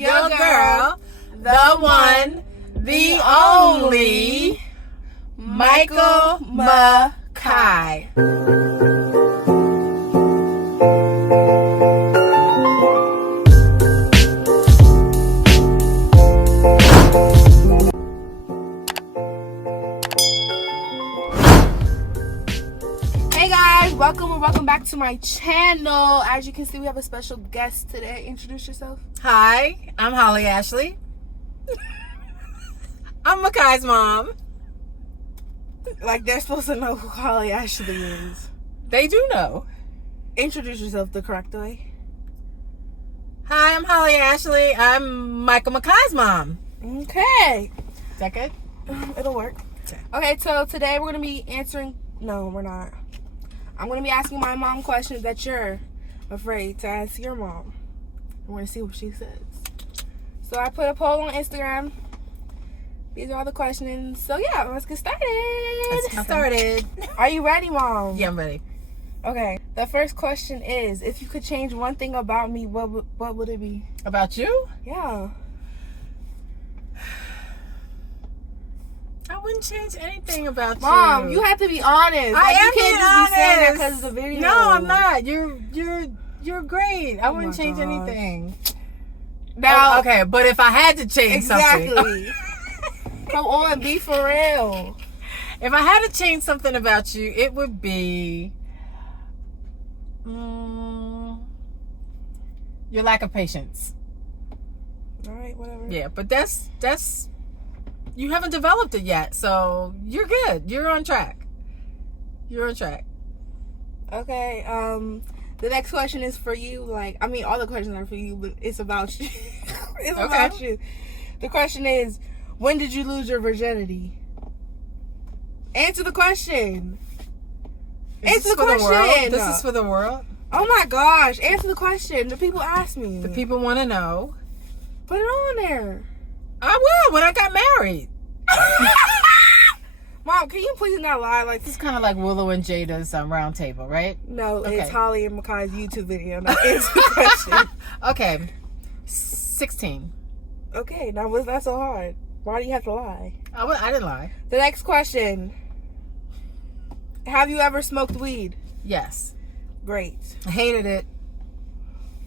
your girl, the one, the only, Michael Mackay. Hey guys, welcome back to my channel. As you can see, we have a special guest today. Introduce yourself. Hi, I'm Holly Ashley. I'm Mackay's mom. Like, they're supposed to know who Holly Ashley is. They do know. Introduce yourself the correct way. Hi, I'm Holly Ashley. I'm Michael Mackay's mom. Okay. Is that good? It'll work. Okay, so today we're going to be answering... No, we're not. I'm going to be asking my mom questions that you're afraid to ask your mom. I want to see what she says. So I put a poll on Instagram. These are all the questions. So yeah, let's get started. Let's get started. Are you ready, Mom? Yeah, I'm ready. Okay. The first question is, if you could change one thing about me, what would it be? About you? Yeah. I wouldn't change anything about Mom, you. you have to be honest. I am you can't being just honest. be saying that because of the video. No, I'm not. You're great. I Oh wouldn't my change gosh. anything. Now, Okay, but if I had to change something. exactly. Come on, be for real. If I had to change something about you, it would be your lack of patience. All right, whatever. Yeah, but that's you haven't developed it yet, so you're good. You're on track. Okay. The next question is for you. Like, I mean, all the questions are for you, but it's about you. It's about you. The question is, when did you lose your virginity? Answer the question. Answer the question. This is for the world. Oh my gosh! Answer the question. The people ask me. The people want to know. Put it on there. I will when I got married. Mom, can you please not lie? Like, This is kind of like Willow and Jada's round table, right? no, Okay. it's Holly and Mackay's YouTube video. Now answer the question. Okay, 16. Okay, now was that so hard? Why do you have to lie? I didn't lie. The next question. Have you ever smoked weed? Yes, Great. I hated it.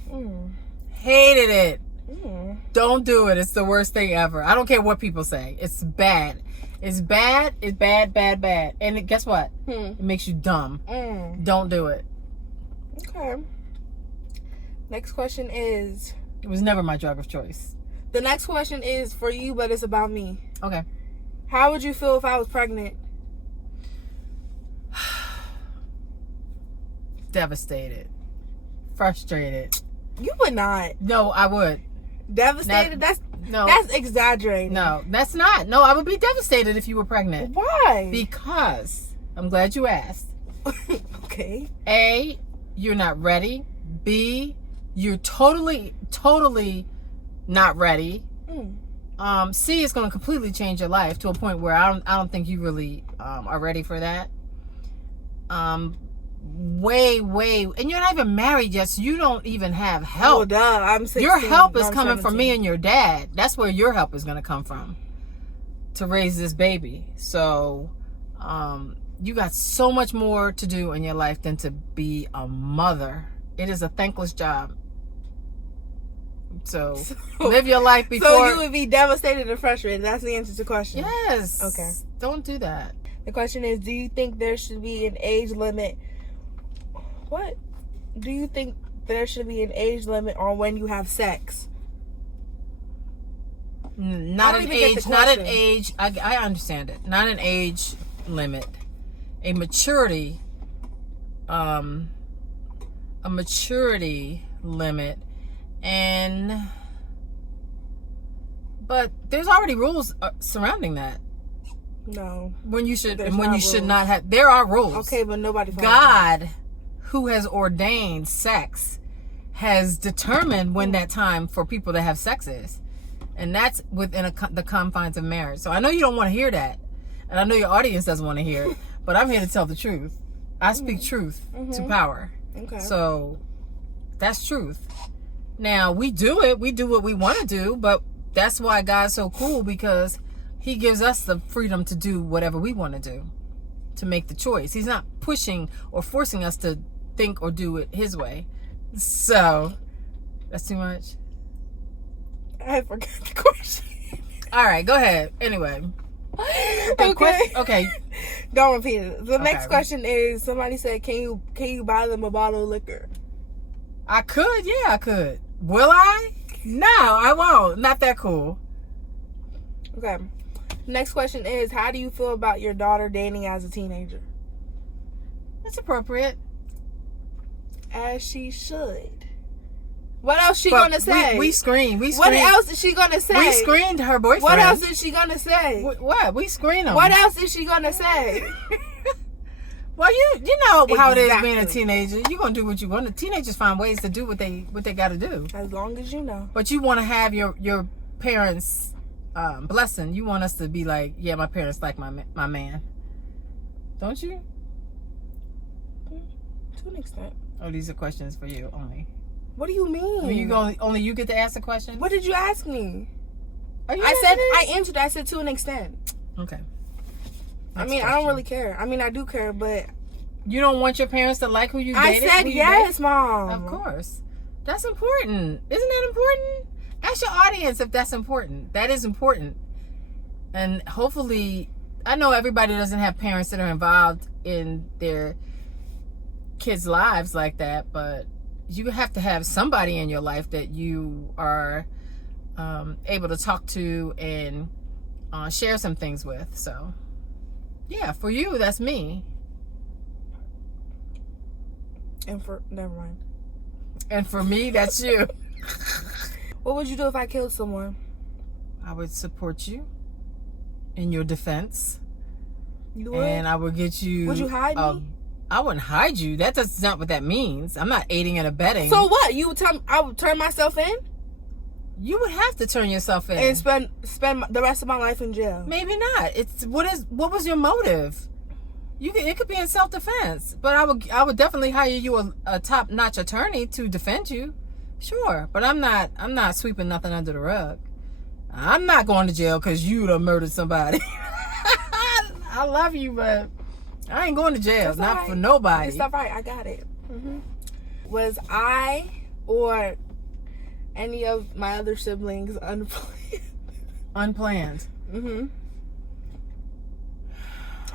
Mm. Hated it. Mm. Don't do it. It's the worst thing ever. I don't care what people say. It's bad. It's bad. It's bad, bad, bad. And guess what? It makes you dumb. Mm. Don't do it. Okay. Next question is... It was never my drug of choice. The next question is for you, but it's about me. Okay. How would you feel if I was pregnant? Devastated. Frustrated. You would not. No, I would. Devastated? That's exaggerating. No, that's not. No, I would be devastated if you were pregnant. Why? Because, I'm glad you asked. Okay. A, you're not ready. B, you're totally not ready. C, it's going to completely change your life to a point where I don't think you really are ready for that. Way, and you're not even married yet, so you don't even have help. Oh, duh. I'm 16. Your help is I'm coming from 17. me and your dad. That's where your help is going to come from to raise this baby. So, you got so much more to do in your life than to be a mother. It is a thankless job. So live your life before. So you would be devastated and frustrated. That's the answer to the question. Yes. Okay. Don't do that. The question is, do you think there should be an age limit? What? Do you think there should be an age limit on when you have sex? Not an age. I understand it. Not an age limit. A maturity limit. But there's already rules surrounding that. No. When you should There's and when not you should rules. not have. There are rules. Okay, but nobody follows them. God, who has ordained sex, has determined when that time for people to have sex is, and that's within the confines of marriage. So I know you don't want to hear that, and I know your audience doesn't want to hear it, but I'm here to tell the truth. I speak truth to power. Okay. So that's truth. Now, we do it. We do what we want to do, but that's why God's so cool, because he gives us the freedom to do whatever we want to do, to make the choice. He's not pushing or forcing us to think or do it his way. So, that's too much. I forgot the question. All right, go ahead. Anyway. Okay. Okay. Don't repeat it. The next question is, somebody said, can you buy them a bottle of liquor? I could. Yeah, I could. Will I? No, I won't. Not that cool. Okay. Next question is, how do you feel about your daughter dating as a teenager? That's appropriate. As she should. What else she gonna say? We screened. What else is she gonna say? We screened her boyfriend. What else is she gonna say? What? We screened him. What else is she gonna say? Well, you know how it is Exactly. being a teenager. You're gonna do what you want. Teenagers find ways to do what they got to do. As long as you know. But you want to have your parents' blessing. You want us to be like, yeah, my parents like my man. Don't you? To an extent. Oh, these are questions for you only. What do you mean? Only you get to ask the question? What did you ask me? I answered. I said to an extent. Okay. I mean, I don't really care. I mean, I do care, but you don't want your parents to like who you dated? I said yes, Mom. Of course. That's important. Isn't that important? Ask your audience if that's important. That is important. And hopefully, I know everybody doesn't have parents that are involved in their kids' lives like that, but you have to have somebody in your life that you are able to talk to and share some things with. So, yeah, for you, that's me. Never mind. And for me, that's you. What would you do if I killed someone? I would support you in your defense. You would? And I would get you... Would you hide me? I wouldn't hide you. That's not what that means. I'm not aiding and abetting. So what? You would tell me I would turn myself in? You would have to turn yourself in. And spend the rest of my life in jail. Maybe not. What was your motive? It could be in self-defense. But I would definitely hire you a top-notch attorney to defend you. Sure. But I'm not sweeping nothing under the rug. I'm not going to jail because you done murdered somebody. I love you, but I ain't going to jail. Not right. For nobody. It's all right. I got it. Mm-hmm. Was I or any of my other siblings unplanned? Unplanned. Mm-hmm.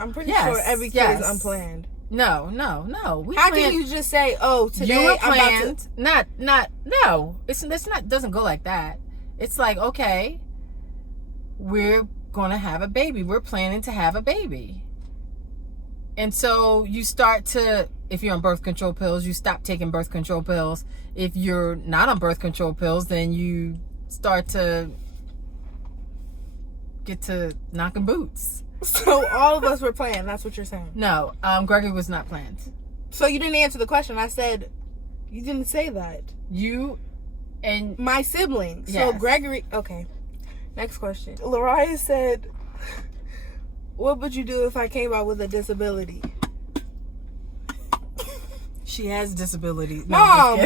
I'm pretty sure every kid is unplanned. No. How can you just say, "Oh, today you were planned"? I'm about to... No. It's not. Doesn't go like that. It's like, okay, we're gonna have a baby. We're planning to have a baby, and so you start to. If you're on birth control pills, you stop taking birth control pills. If you're not on birth control pills, then you start to get to knocking boots. So all of us were planned. That's what you're saying. No, Gregory was not planned. So you didn't answer the question. I said you didn't say that. You and my siblings. Yes. So Gregory. Okay. Next question. Lariah said, "What would you do if I came out with a disability?" She has disability. Mom.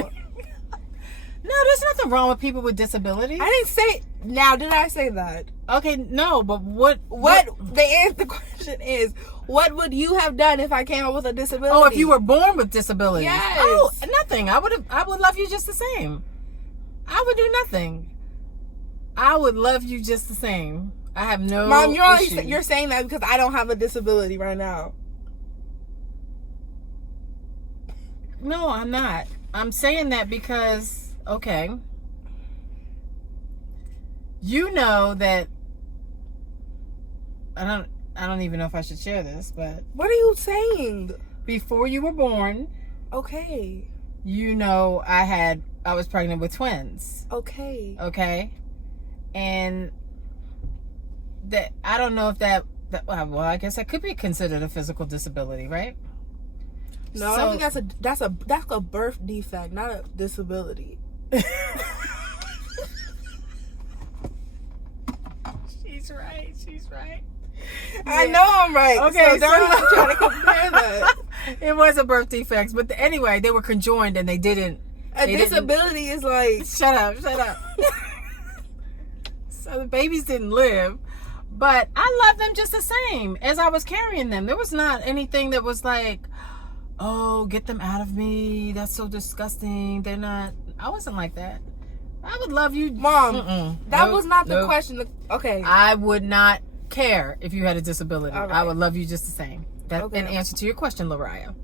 No, there's nothing wrong with people with disabilities. I didn't say. Now, did I say that? Okay, no, but what the question is, what would you have done if I came up with a disability? Oh, if you were born with disabilities. Yes. Oh, nothing. I would love you just the same. I would do nothing. I would love you just the same. I have no Mom, issue. you're saying that because I don't have a disability right now. No, I'm not. I'm saying that because, okay, you know that I don't even know if I should share this, but what are you saying? Before you were born, okay, you know I was pregnant with twins. Okay, and that I don't know if that well, I guess that could be considered a physical disability, right? No, I don't think that's a birth defect, not a disability. She's right. I know I'm right. Okay, so don't try to compare that. It was a birth defect, but anyway, they were conjoined and they didn't A disability is like... Shut up. So the babies didn't live. But I love them just the same as I was carrying them. There was not anything that was like, oh, get them out of me. That's so disgusting. They're not... I wasn't like that. I would love you. Mom, that was not the question. Okay. I would not care if you had a disability. Right. I would love you just the same. That's an answer to your question, Lariah.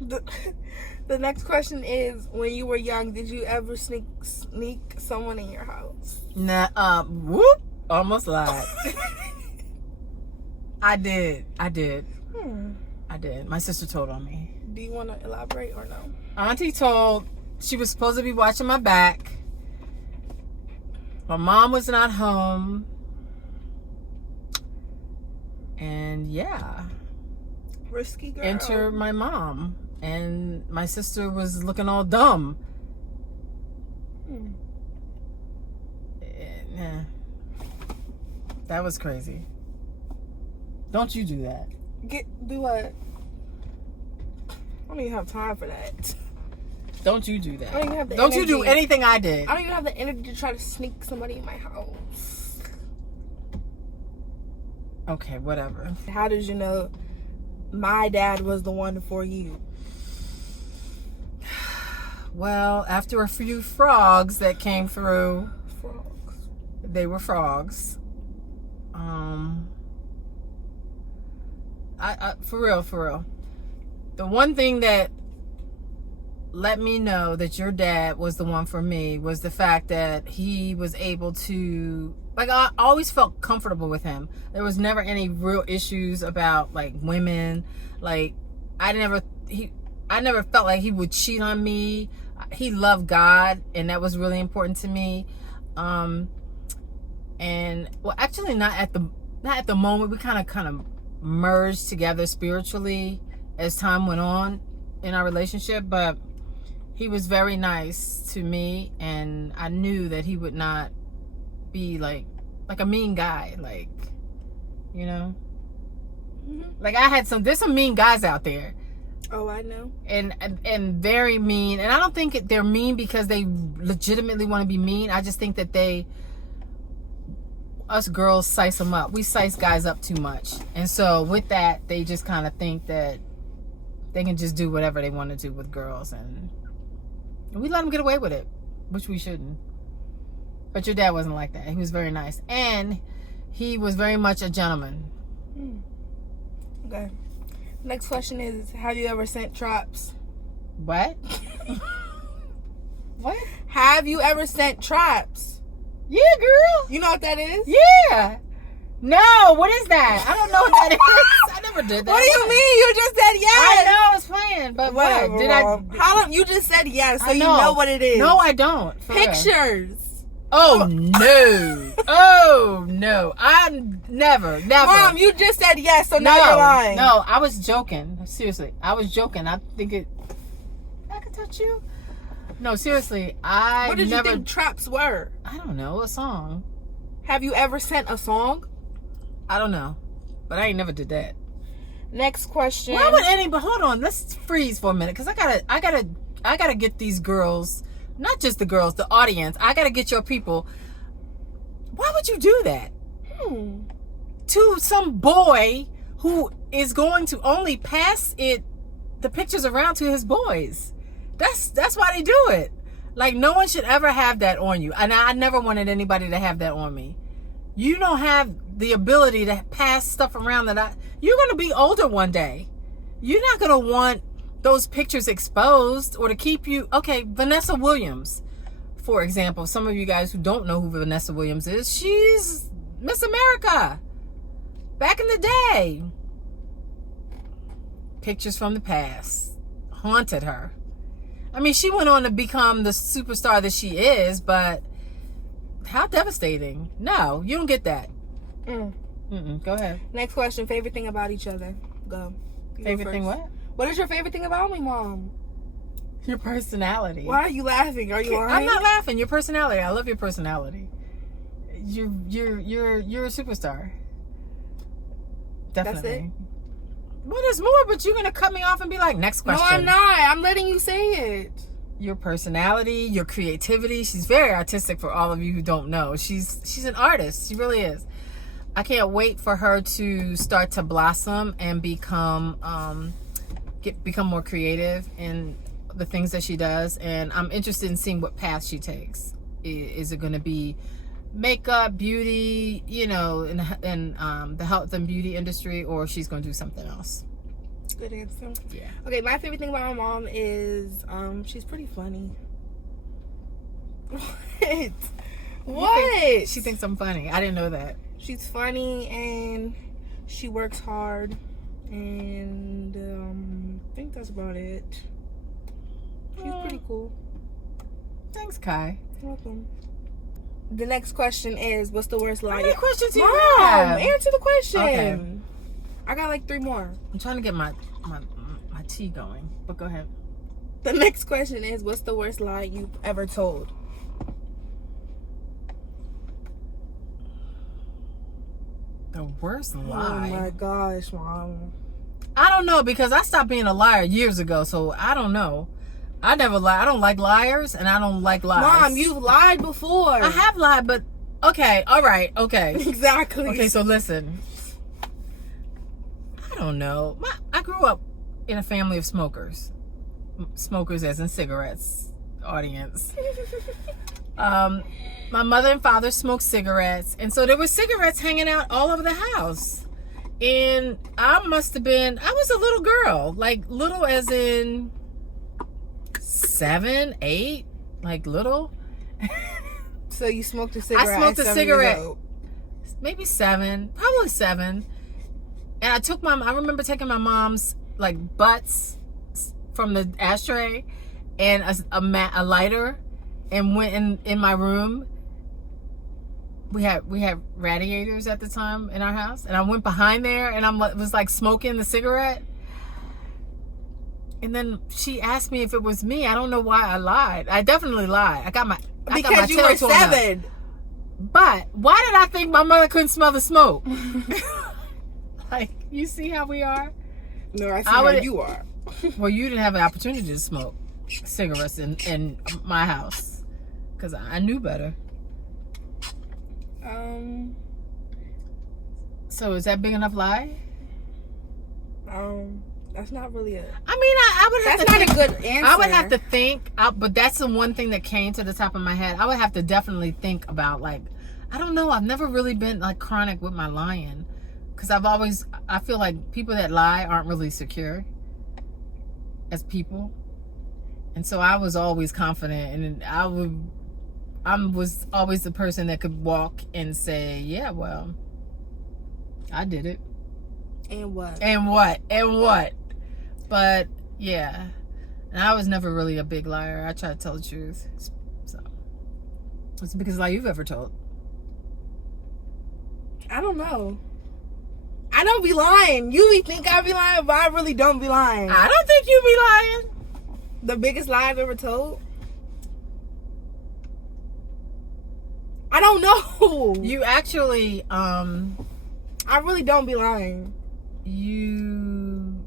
The next question is, when you were young, did you ever sneak someone in your house? Nah, whoop. Almost lied. I did. I did. My sister told on me. Do you want to elaborate or no? Auntie told she was supposed to be watching my back. My mom was not home. And yeah. Risky girl. Enter my mom. And my sister was looking all dumb. Yeah. That was crazy. Don't you do that. Do what? I don't even have time for that. Don't you do that. I don't even have the Don't energy. you do anything I did. I don't even have the energy to try to sneak somebody in my house. Okay, whatever. How did you know my dad was the one for you? Well, after a few frogs that came through. Frogs. They were frogs. For real. The one thing that let me know that your dad was the one for me was the fact that he was able to, like, I always felt comfortable with him. There was never any real issues about, like, women. Like, I never felt like he would cheat on me. He loved God, and that was really important to me. And well, actually not at the moment. We kind of merged together spiritually as time went on in our relationship, but he was very nice to me, and I knew that he would not be like a mean guy, like, you know. Like, there's some mean guys out there. Oh, I know. And very mean, and I don't think they're mean because they legitimately want to be mean. I just think that us girls size them up. We size guys up too much. And so with that, they just kind of think that they can just do whatever they want to do with girls. And we let them get away with it, which we shouldn't. But your dad wasn't like that. He was very nice. And he was very much a gentleman. Okay. Next question is, have you ever sent traps? What? What? Have you ever sent traps? Yeah, girl. You know what that is? Yeah. No, what is that? I don't know what that is. I never did that. What do you mean? You just said yes. I know, I was playing, but Whatever, what? Did I? How long? You just said yes, so you know what it is. No, I don't. Pictures. Oh, no. Oh, no. I never. Mom, you just said yes, so now you're lying. No, I was joking. Seriously. I was joking. I think I could touch you? No, seriously. What did you think traps were? I don't know. A song. Have you ever sent a song? I don't know. But I ain't never did that. Next question. Why would anybody... Hold on. Let's freeze for a minute. Because I gotta get these girls... Not just the girls, the audience. I gotta get your people. Why would you do that? To some boy who is going to only pass the pictures around to his boys. That's why they do it. Like, no one should ever have that on you. And I never wanted anybody to have that on me. You don't have the ability to pass stuff around you're gonna be older one day. You're not gonna want those pictures exposed or to keep you. Okay, Vanessa Williams, for example. Some of you guys who don't know who Vanessa Williams is, she's Miss America back in the day. Pictures from the past haunted her. I mean, she went on to become the superstar that she is, but how devastating. No, you don't get that. Go ahead. Next question. Favorite thing about each other. Go. Favorite thing what? What is your favorite thing about me, Mom? Your personality. Why are you laughing? Are you lying? I'm not laughing. Your personality. I love your personality. You're a superstar. Definitely. Well, there's more, but you're gonna cut me off and be like, next question. No, I'm not. I'm letting you say it. Your personality, your creativity. She's very artistic. For all of you who don't know, she's an artist. She really is. I can't wait for her to start to blossom and become more creative in the things that she does. And I'm interested in seeing what path she takes. Is it going to be makeup, beauty, in the health and beauty industry, or she's going to do something else? Good answer. Yeah. Okay, my favorite thing about my mom is she's pretty funny. What? She thinks I'm funny. I didn't know that. She's funny and she works hard, and I think that's about it. She's pretty cool. Thanks, Kai. You're welcome. The next question is, what's the worst lie? How many questions do Mom, you have? answer the question. Okay. I got like 3 more. I'm trying to get my tea going, but go ahead. The next question is, what's the worst lie you've ever told? The worst Oh lie? my gosh, Mom. I don't know, because I stopped being a liar years ago, so I don't know. I never lie. I don't like liars, and I don't like lies. Mom, you've lied before. I have lied, but okay, all right, okay. Exactly. Okay, so listen. I don't know. I grew up in a family of smokers. Smokers as in cigarettes, audience. My mother and father smoked cigarettes, and so there were cigarettes hanging out all over the house. And I was a little girl, like little as in 7, 8, like little. So you smoked a cigarette? I smoked at a 7 years cigarette. old. Maybe 7, probably 7. And I remember taking my mom's like butts from the ashtray and a lighter, and went in my room. We had radiators at the time in our house, and I went behind there and was like smoking the cigarette. And then she asked me if it was me. I don't know why I lied. I definitely lied. I got my Because you were 7. But why did I think my mother couldn't smell the smoke? Like, you see how we are? No, I see how you are. Well, you didn't have an opportunity to smoke cigarettes in my house, because I knew better. So is that big enough lie? That's not really it. I mean, I would have That's to not a good answer. I would have to think, but that's the one thing that came to the top of my head. I would have to definitely think about, like, I don't know. I've never really been like chronic with my lying, because I feel like people that lie aren't really secure as people. And so I was always confident, and I was always the person that could walk and say, yeah, well, I did it. And what? And what? And what? But yeah, and I was never really a big liar. I try to tell the truth. So what's the biggest lie you've ever told? I don't know. I don't be lying. You be think I be lying, but I really don't be lying. I don't think you be lying. The biggest lie I've ever told? I don't know. You actually, I really don't be lying. You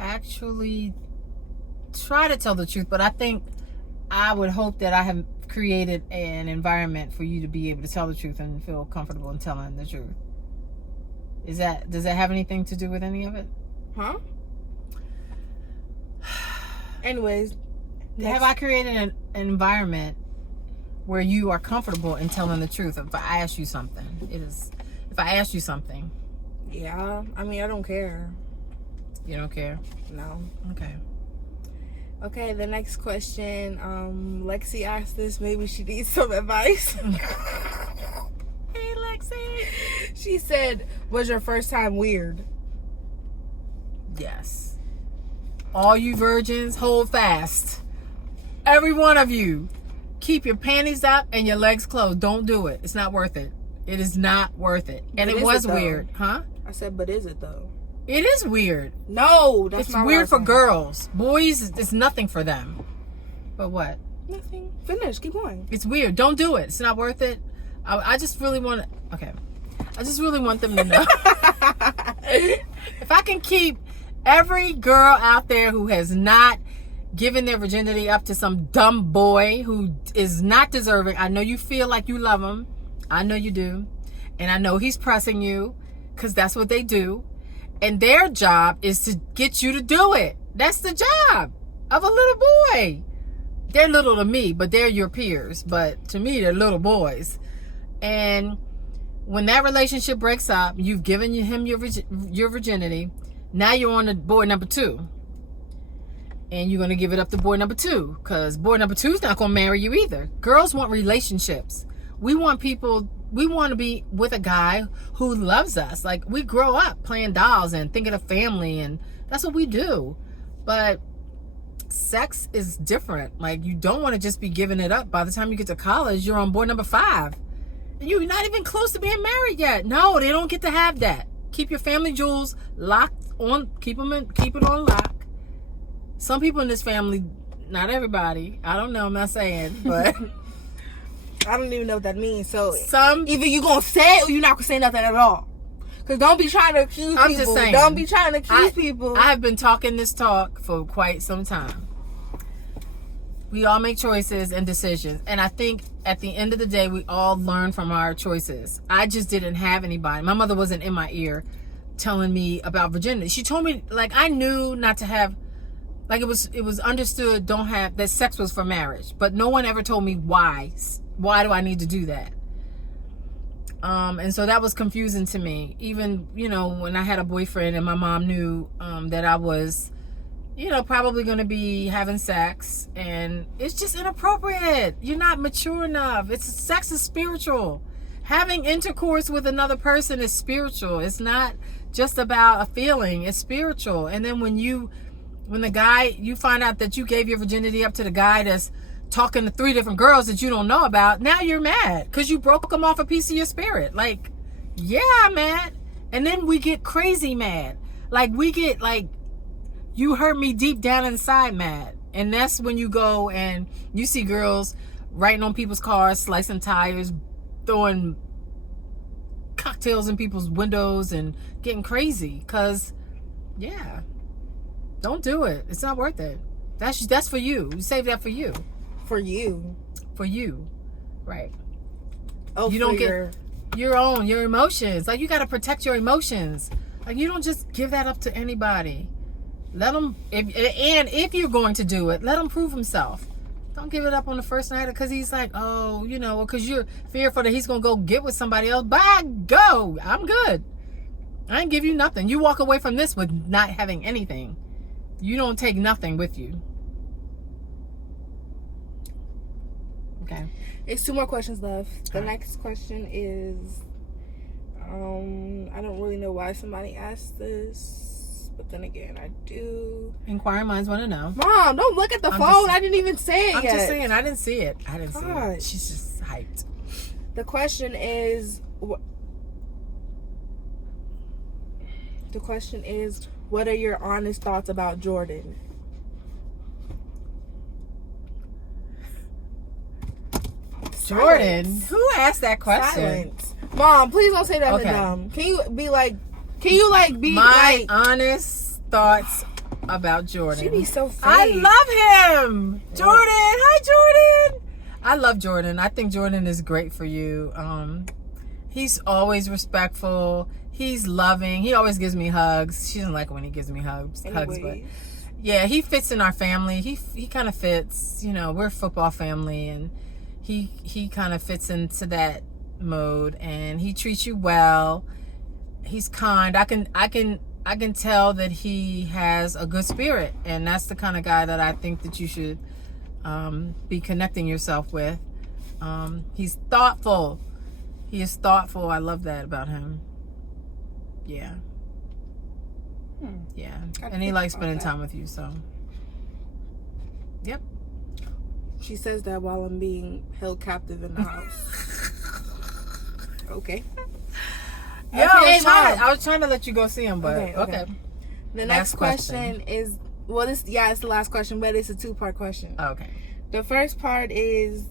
actually try to tell the truth, but I would hope that I have created an environment for you to be able to tell the truth and feel comfortable in telling the truth. Does that have anything to do with any of it? Huh? Anyways, have I created an environment where you are comfortable in telling the truth? If I ask you something, yeah. I mean, I don't care. You don't care? No. Okay. The next question. Lexi asked this. Maybe she needs some advice. Hey, Lexi. She said, "Was your first time weird?" Yes. All you virgins, hold fast. Every one of you, keep your panties up and your legs closed. Don't do it. It's not worth it. It is not worth it. And it was weird, huh? I said, but is it though? It is weird. No, that's it's not weird for girls. Boys, it's nothing for them. But what? Nothing. Finish. Keep going. It's weird. Don't do it. It's not worth it. I just really want to. Okay. I just really want them to know. If I can keep every girl out there who has not given their virginity up to some dumb boy who is not deserving, I know you feel like you love him. I know you do. And I know he's pressing you because that's what they do. And their job is to get you to do it. That's the job of a little boy. They're little to me, but they're your peers. But to me, they're little boys. And when that relationship breaks up, you've given him your virginity. Now you're on to boy number 2. And you're going to give it up to boy number 2. Because boy number 2 is not going to marry you either. Girls want relationships. We want to be with a guy who loves us. Like, we grow up playing dolls and thinking of family. And that's what we do. But sex is different. Like, you don't want to just be giving it up. By the time you get to college, you're on boy number 5. And you're not even close to being married yet. No, they don't get to have that. Keep your family jewels locked on. Keep it on lock. Some people in this family, not everybody. I don't know. I'm not saying, but I don't even know what that means. So either you gonna say it or you're not gonna say nothing at all. Cause don't be trying to accuse people. I'm just saying. Don't be trying to accuse people. I have been talking this talk for quite some time. We all make choices and decisions. And I think at the end of the day, we all learn from our choices. I just didn't have anybody. My mother wasn't in my ear telling me about virginity. She told me, like, I knew not to have, like, it was understood that sex was for marriage. But no one ever told me why. Why do I need to do that? And so that was confusing to me. Even, when I had a boyfriend and my mom knew that I was, probably going to be having sex, and it's just inappropriate. You're not mature enough. Sex is spiritual. Having intercourse with another person is spiritual. It's not just about a feeling. It's spiritual. And then when you find out that you gave your virginity up to the guy that's talking to 3 different girls that you don't know about, now you're mad because you broke them off a piece of your spirit. Like, yeah, I'm mad. And then we get crazy mad. Like, we get like, you hurt me deep down inside mad. And that's when you go and you see girls writing on people's cars, slicing tires, throwing cocktails in people's windows and getting crazy. Because, yeah, don't do it. It's not worth it. That's for you. You save that for you. For you. For you. Right. Oh, you don't get your emotions. Like, you got to protect your emotions. Like, you don't just give that up to anybody. Let him, if you're going to do it, let him prove himself. Don't give it up on the first night because he's like, because you're fearful that he's going to go get with somebody else. Bye, go. I'm good. I ain't give you nothing. You walk away from this with not having anything. You don't take nothing with you. Okay. It's 2 more questions left. The next question is, I don't really know why somebody asked this, but then again, I do. Inquiring minds want to know. Mom, don't look at the phone. I didn't even say it I'm yet. just saying, I didn't see it. She's just hyped. The question is, what are your honest thoughts about Jordan? Jordan? Silence. Who asked that question? Silence. Mom, please don't say that dumb. Can you be my honest thoughts about Jordan? She be so fake. I love him. Jordan. Hi, Jordan. I love Jordan. I think Jordan is great for you. He's always respectful. He's loving. He always gives me hugs. She doesn't like when he gives me hugs, but yeah, he fits in our family. He kind of fits. We're a football family, and he kind of fits into that mode, and he treats you well. He's kind. I can tell that he has a good spirit, and that's the kind of guy that I think that you should be connecting yourself with. He's thoughtful. He is thoughtful. I love that about him. Yeah. Yeah. And he likes spending time with you, so. Yep. She says that while I'm being held captive in the house. Okay. Yeah, I was trying to let you go see him, but okay. The next question is, it's the last question, but it's a 2-part question. Okay. The first part is,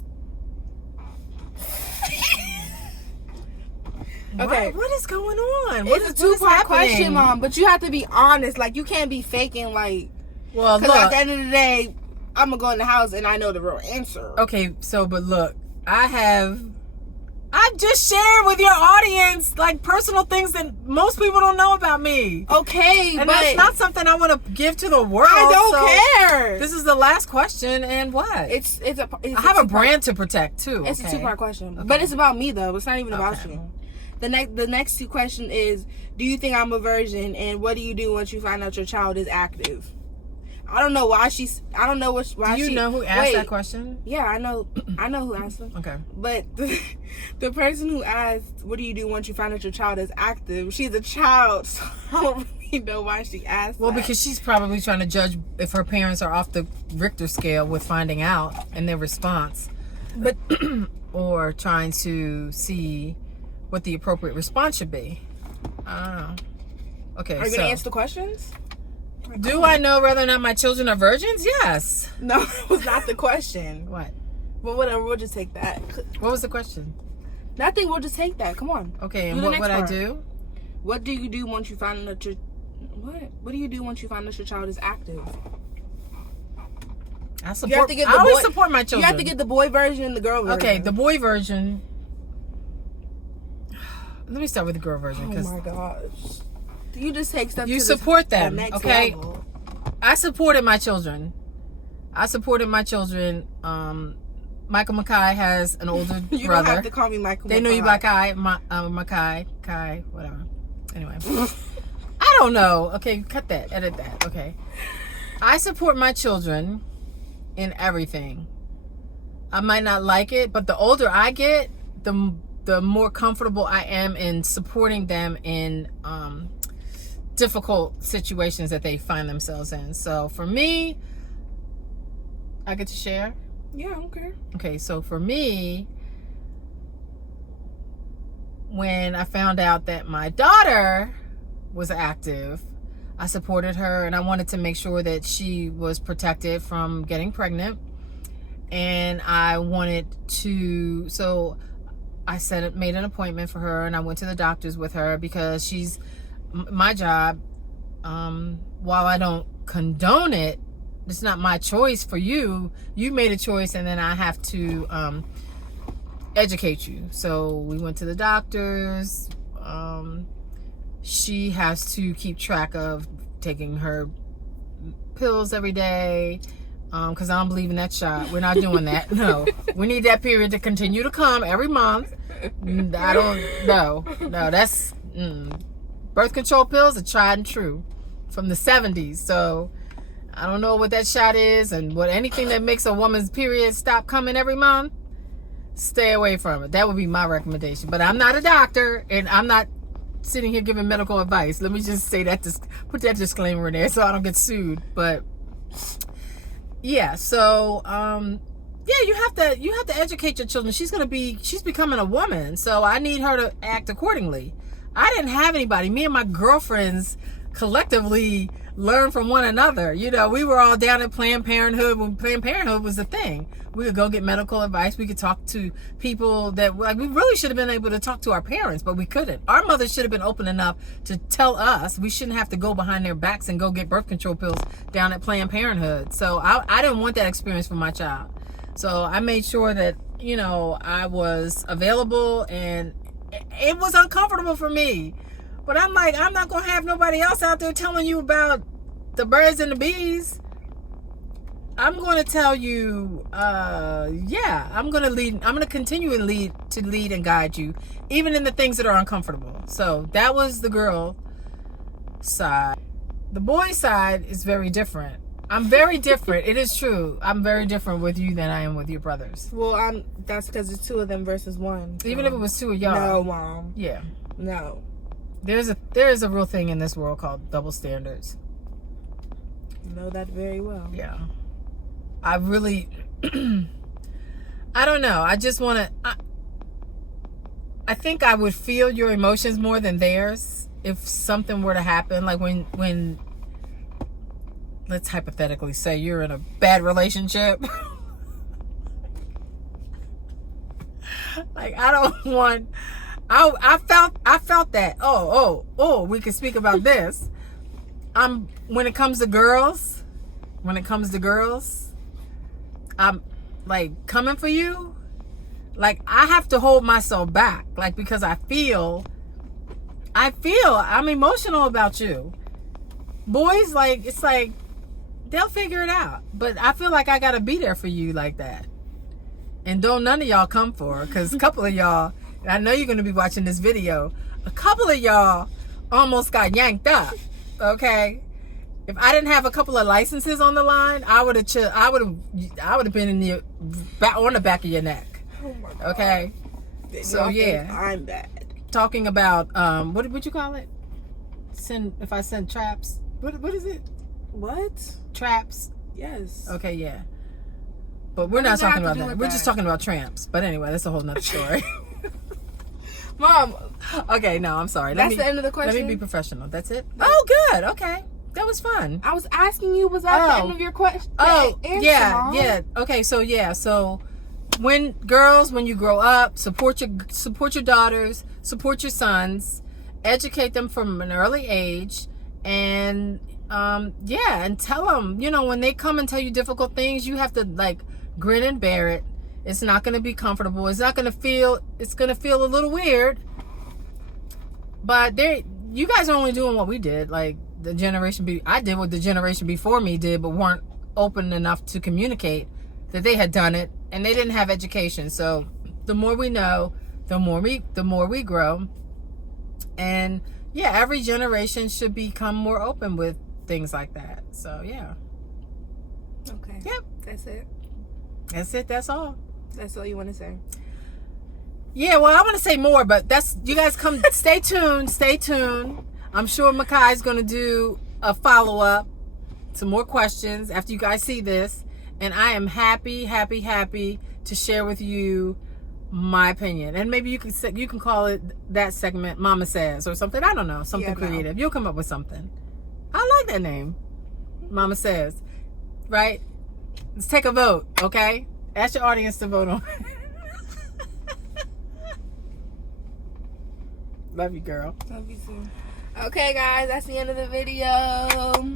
Okay. What is going on? What It's is a two-part happening? question, Mom, but you have to be honest. Like, you can't be faking, like... Well, Because at look. the end of the day, I'm going to go in the house and I know the real answer. Okay, but look. I've just shared with your audience, like, personal things that most people don't know about me. Okay, and but... that's not something I want to give to the world. I don't care. This is the last question, and what? I have a brand to protect, too. It's a two-part question. Okay. But it's about me, though. It's not even about Okay. you. The next two question is, do you think I'm a virgin? And what do you do once you find out your child is active? I don't know why she's... I don't know why Do you know who asked that question? Yeah, I know who asked it. Okay. But the person who asked, what do you do once you find out your child is active? She's a child, so I don't really know why she asked that. Because she's probably trying to judge if her parents are off the Richter scale with finding out and their response. But or trying to see what the appropriate response should be. I don't know. Okay, Are you going to answer the questions? Do I know whether or not my children are virgins? Yes. No, that was not the question. What? Well, whatever. We'll just take that. What was the question? Nothing. We'll just take that. Come on. Okay, and what would I do? What do you do once you find out your... What do you do once you find out your child is active? I always support my children. You have to get the boy version and the girl version. Okay, the boy version. Let me start with the girl version. Oh my gosh. You just take stuff. You support them, the next okay? level. I supported my children. Michael Mackay has an older you brother. don't have to call me Michael. They know you by Kai, Kai, whatever. Anyway, I don't know. Okay, cut that, edit that. Okay, I support my children in everything. I might not like it, but the older I get, the more comfortable I am in supporting them in difficult situations that they find themselves in. So for me, I get to share. Yeah, okay. Okay, so for me, when I found out that my daughter was active, I supported her and I wanted to make sure that she was protected from getting pregnant. And I wanted to, so I made an appointment for her and I went to the doctors with her because my job, while I don't condone it, it's not my choice for you. You made a choice and then I have to educate you. So we went to the doctors. She has to keep track of taking her pills every day. Because I don't believe in that shot. We're not doing that. No. We need that period to continue to come every month. I don't know. No, that's birth control pills are tried and true from the 70s. So I don't know what that shot is and anything that makes a woman's period stop coming every month. Stay away from it. That would be my recommendation. But I'm not a doctor and I'm not sitting here giving medical advice. Let me just say that, put that disclaimer in there so I don't get sued. But yeah, so yeah, you have to educate your children. She's becoming a woman, so I need her to act accordingly. I didn't have anybody. Me and my girlfriends collectively learned from one another. You know, we were all down at Planned Parenthood when Planned Parenthood was the thing. We could go get medical advice. We could talk to people that, like, we really should have been able to talk to our parents, but we couldn't. Our mothers should have been open enough to tell us. We shouldn't have to go behind their backs and go get birth control pills down at Planned Parenthood. So I didn't want that experience for my child. So I made sure that, you know, I was available, and it was uncomfortable for me. But I'm like, I'm not going to have nobody else out there telling you about the birds and the bees. I'm going to tell you, yeah, I'm going to continue to lead and guide you, even in the things that are uncomfortable. So that was the girl side. The boy side is very different. I'm very different. It is true. I'm very different with you than I am with your brothers. Well, that's because it's two of them versus one. So. Even if it was two of y'all. No, Mom. Yeah. No. There is a real thing in this world called double standards. You know that very well. Yeah. I really, I don't know. I just want to, I think I would feel your emotions more than theirs if something were to happen. Like when let's hypothetically say you're in a bad relationship. Like, I don't want I felt that. Oh, we can speak about this. When it comes to girls, I'm like coming for you. Like I have to hold myself back, like because I feel I'm emotional about you. Boys, like it's like they'll figure it out, but I feel like I gotta be there for you like that. And don't none of y'all come for her, because a couple of y'all, and I know you're gonna be watching this video, a couple of y'all almost got yanked up. Okay, if I didn't have a couple of licenses on the line, I would have been in the on the back of your neck. Oh my God. Okay, so yeah, I'm bad. Talking about what would you call it? If I send traps. What is it? What? Traps. Yes. Okay, yeah. But we're not talking about that. We're just talking about tramps. But anyway, that's a whole nother story. Mom. Okay, no, I'm sorry. That's the end of the question? Let me be professional. That's it? Oh, good. Okay. That was fun. I was asking you, was that the end of your question? Oh, answer, yeah, Mom? yeah. Okay, so when you grow up, support your daughters, support your sons, educate them from an early age, and and tell them, when they come and tell you difficult things, you have to like grin and bear it. It's not going to be comfortable. It's going to feel a little weird, but you guys are only doing what we did. Like I did what the generation before me did, but weren't open enough to communicate that they had done it, and they didn't have education. So the more we know, the more we grow. And yeah, every generation should become more open with things like that. So yeah. Okay. Yep. That's it. That's all. That's all you want to say? Yeah, well, I want to say more, but you guys come. Stay tuned. I'm sure Makai's going to do a follow-up, some more questions after you guys see this. And I am happy to share with you my opinion. And maybe you can call it that segment Mama Says or something. I don't know, something creative. You'll come up with something. I like that name, Mama Says. Right? Let's take a vote, okay? Ask your audience to vote on it. Love you, girl. Love you too. Okay, guys, that's the end of the video.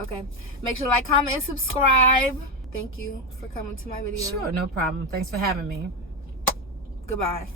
Okay, make sure to like, comment, and subscribe. Thank you for coming to my video. Sure, no problem. Thanks for having me. Goodbye.